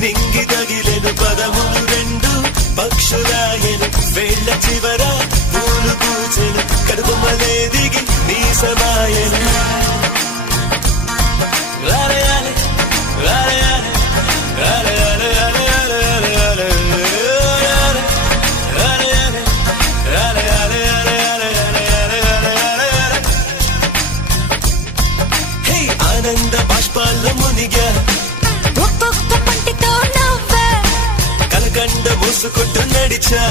నింగి తగిలెను పదములు రెండు పక్షులాయను వేళ్ల చివర పూలు పూచెను కడుపు మలే దిగి నీ సమాయను ఆనంద బాష్పాల్లో మునిగా ఒక్కొక్క పంటితో నవ్వే కలకండ మూసుకుంటూ నడిచా